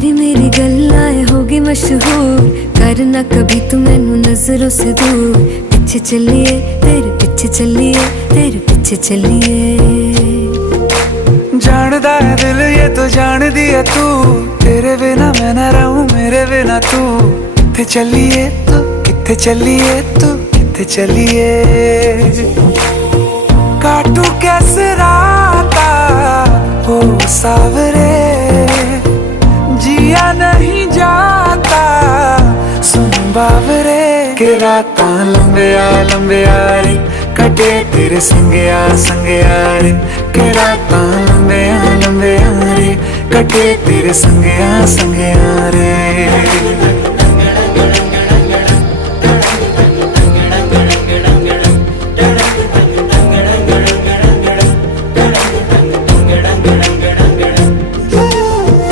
तेरी मेरी गल्लाएं होगी मशहूर, करना कभी तू मैनू नजरों से दूर। पीछे चलिए तेरे पीछे चलिए, तेरे पीछे चलिए। जानदा है दिल ये तो जान दिया तू, तेरे बिना मैं ना रहूं मेरे बिना तू। किथे चलिए तू, किथे चलिए तू, किथे चलिए। काटू कैसे राता हो सावरे, जिया नहीं जाता सुन बावरे। के राता लंबिया लंबिया रे, कटे तेरे संगया संगया रे। के राता लंबिया लंबिया रे, कटे तेरे संगया संगया रे।